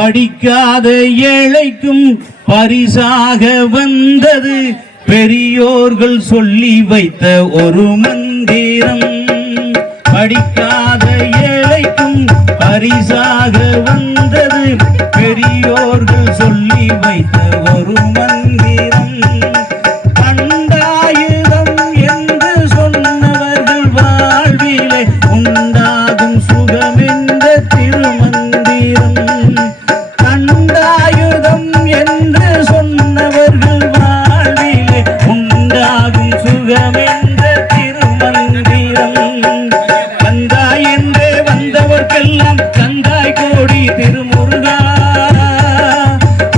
படிக்காத ஏழைக்கும் பரிசாக வந்தது பெரியோர்கள் சொல்லி வைத்த ஒரு மந்திரம். படிக்காத ஏழைக்கும் பரிசாக வந்தது பெரியோர்கள் சொல்லி வைத்த ஒரு மந்திரம். கண்டாயுதம் என்று சொன்னவர்கள் வாழ்விலே உண்டாகும் சுகம் என்ற திருமந்திரம். கண்டாயுதம் என்று சொன்னவர்கள் வாழ்விலே உண்டாகும் சுகம் என்ற திருமந்திரம். கந்தாய் என்றே வந்தவர்க்கெல்லாம் கந்தாய் கோடி திருமுருகா.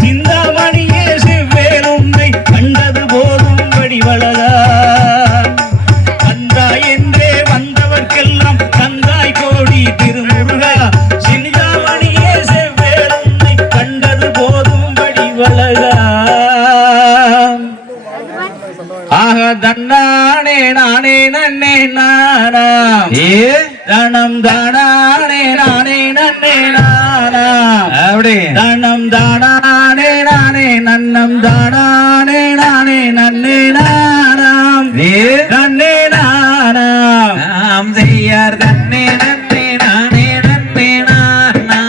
சிந்தாமணியே செவ்வேல் உன்னை கண்டது போதும் வடிவழகா. கந்தாய் என்றே வந்தவர்க்கெல்லாம் கந்தாய் கோடி திருமுருகா. சிந்தாமணியே செவ்வேல் உன்னை கண்டது போதும் வடிவழகா. ஆக தன்னானே நானே நன்னே நானாம் தனம் தானானே நானே நன்னே நானாம். அப்படி தனம் தானானே நானே நன்னம் தானானே நானே நன்னே நானாம் நன்னே நானாம். நாம் செய்யார் தன்னே நன்னே நானே நன்னே நானா.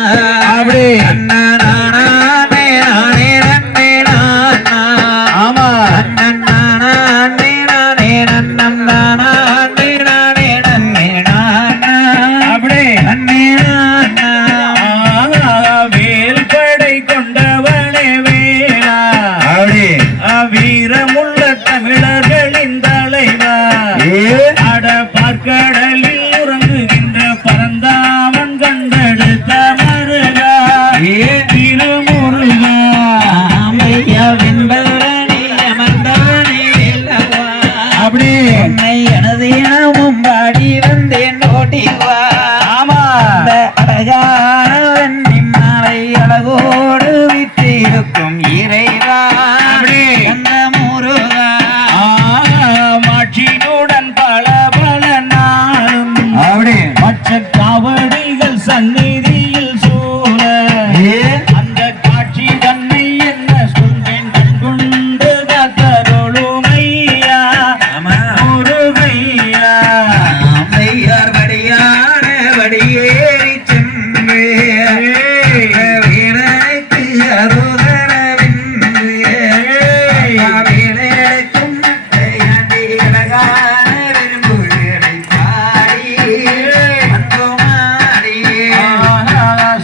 அப்படி நானே நானே நன்னே நானா. ஆமா நானே நானே நன்னம் தானானே நானே நன்னே நானா. அப்படி நன்னே நானா. வேல் படை கொண்டவனே வேளா. அப்படி வீரமுள்ள தமிழர்களின் தலைவா. அட பார்க்கடலில் உறங்குகின்ற பரந்தாமன் கண்டெடுத்த மருகா திருமுருகா. அப்படி என்னை எனது இனமும் பாடி வந்தேன் ஓட்டிவா. ஆமா அழகானவன் நிம்மாலை அழகோடு விட்டு இருக்கும் இறைவா. அந்த முருகா மாட்சியுடன் பல பல நாளும். அப்படி மற்ற காவடிகள் சந்நிதியில் சூழ அந்த காட்சி தன்னை என்ன சொல்வேன் கண்கொண்டு கத்தருளுமையா முருகையா. ஐயார் வடியான வடியேறி சென்று வீரனுக்கு அருதரவின்று வீரனுக்கும் அழகான விரும்புகளை பாடி வந்தோமாடி.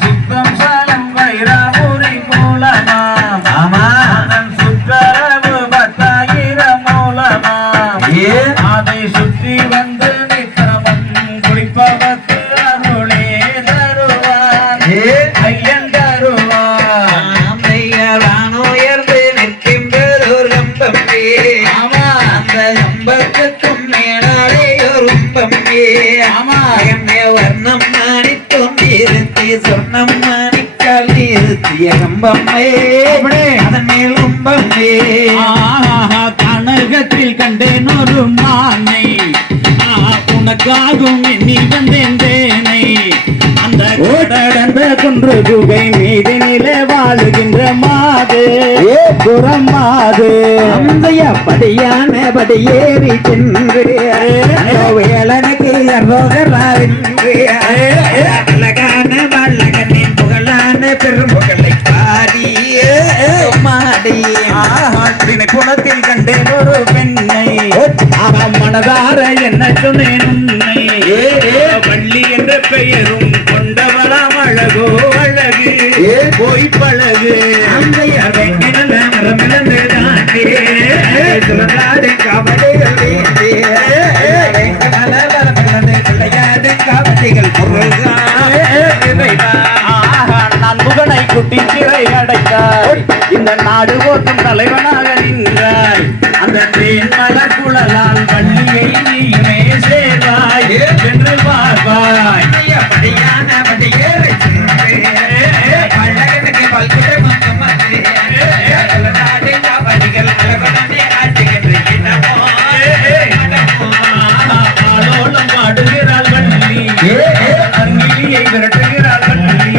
சுத்தம் சலம் வைரமுறை மூலமாம். ஆமா சுத்தரவு 10,000 மூலமாம். அதை சுற்றி வந்து நித்தமம் குளிப்பவத்து அருளே தருவான் ஐயன் தருவான். உயர்ந்து நிற்கின்றதோர் கம்பமே. ஆமா அந்த கம்பத்துக்கும் மேலாலே ஒரு கம்பமே. ஆமா என்னை வர்ணம் மாறி தோன்றியிருத்தி சொர்ணம் மாணிக்கால் நிறுத்திய கம்பமே. அதன் மேல் கும்பமே. கனகத்தில் கண்டேன் ஒரு மானை உனக்காகும் எண்ணி வந்தேன் தேனை. அந்த ஓடந்த குன்று குகை மீது நிலை வாழுகின்ற மாது புறம் மாது. அந்தைய படியான படியேறி சென்று வேளனுக்கு ரோகராவின்று அழகான வல்லகனின் புகழான பெரும்புகளை பாடி மாடி. குணத்தில் கண்டேன் ஒரு பெண்ணை அவன் மனதார என்ன சொன்னேன் உன்னை. வள்ளி என்ற பெயரும் கொண்டவளாம் அழகோ அழகு போய் பழகு. நான் முகனை குட்டி சிறை அடைத்தாய் இந்த நாடு போற்றும் தலைவனாக நின்றாய். அந்த தேன் மலர் குழலால் வள்ளியை நீயுமே சேர்வாய் என்று பார்ப்பாய். படியான படியேறி அழகனுக்கு பல்குடை படிகள் அழகுடனே ஆட்டுகின்ற ஆளோலம் பாடுகிறாள் வள்ளி. அருங்கிலியை விரட்டுகிறாள் வள்ளி.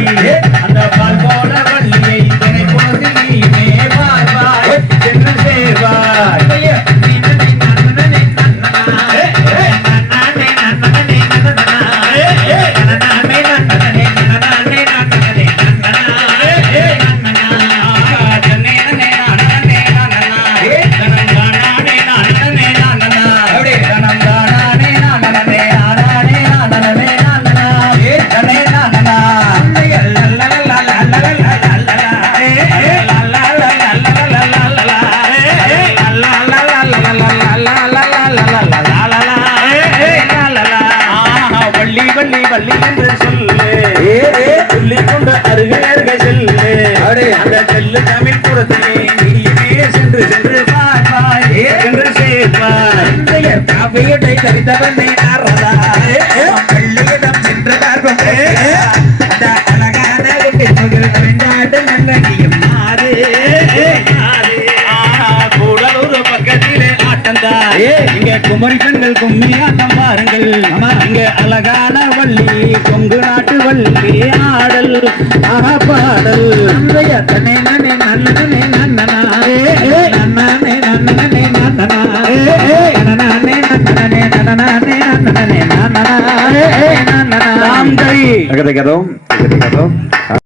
அந்த பால் போல வள்ளி வந்தவனே நாரதா பள்ளியிடம் சென்ற பார்ப்போம் அந்த அழகான பெண்கள் கொண்டாட நல்லடியும் மாறு கூடலூர் பக்கத்திலே ஆட்டம்தான் இங்க குமரி பெண்கள் கும்மி ஆட்டம் பாருங்கள் இங்க அழகான வள்ளி கொங்கு நாட்டு வள்ளி ஆடல் பாடல் தனே நனே நன்னனே நன்னனா நன்னனே நன்னனே நன்னனா நன்னனே நன்னனே நன்னனே நன்னனே நன்னனா நன்னனா ராம் ஜெய் கதோ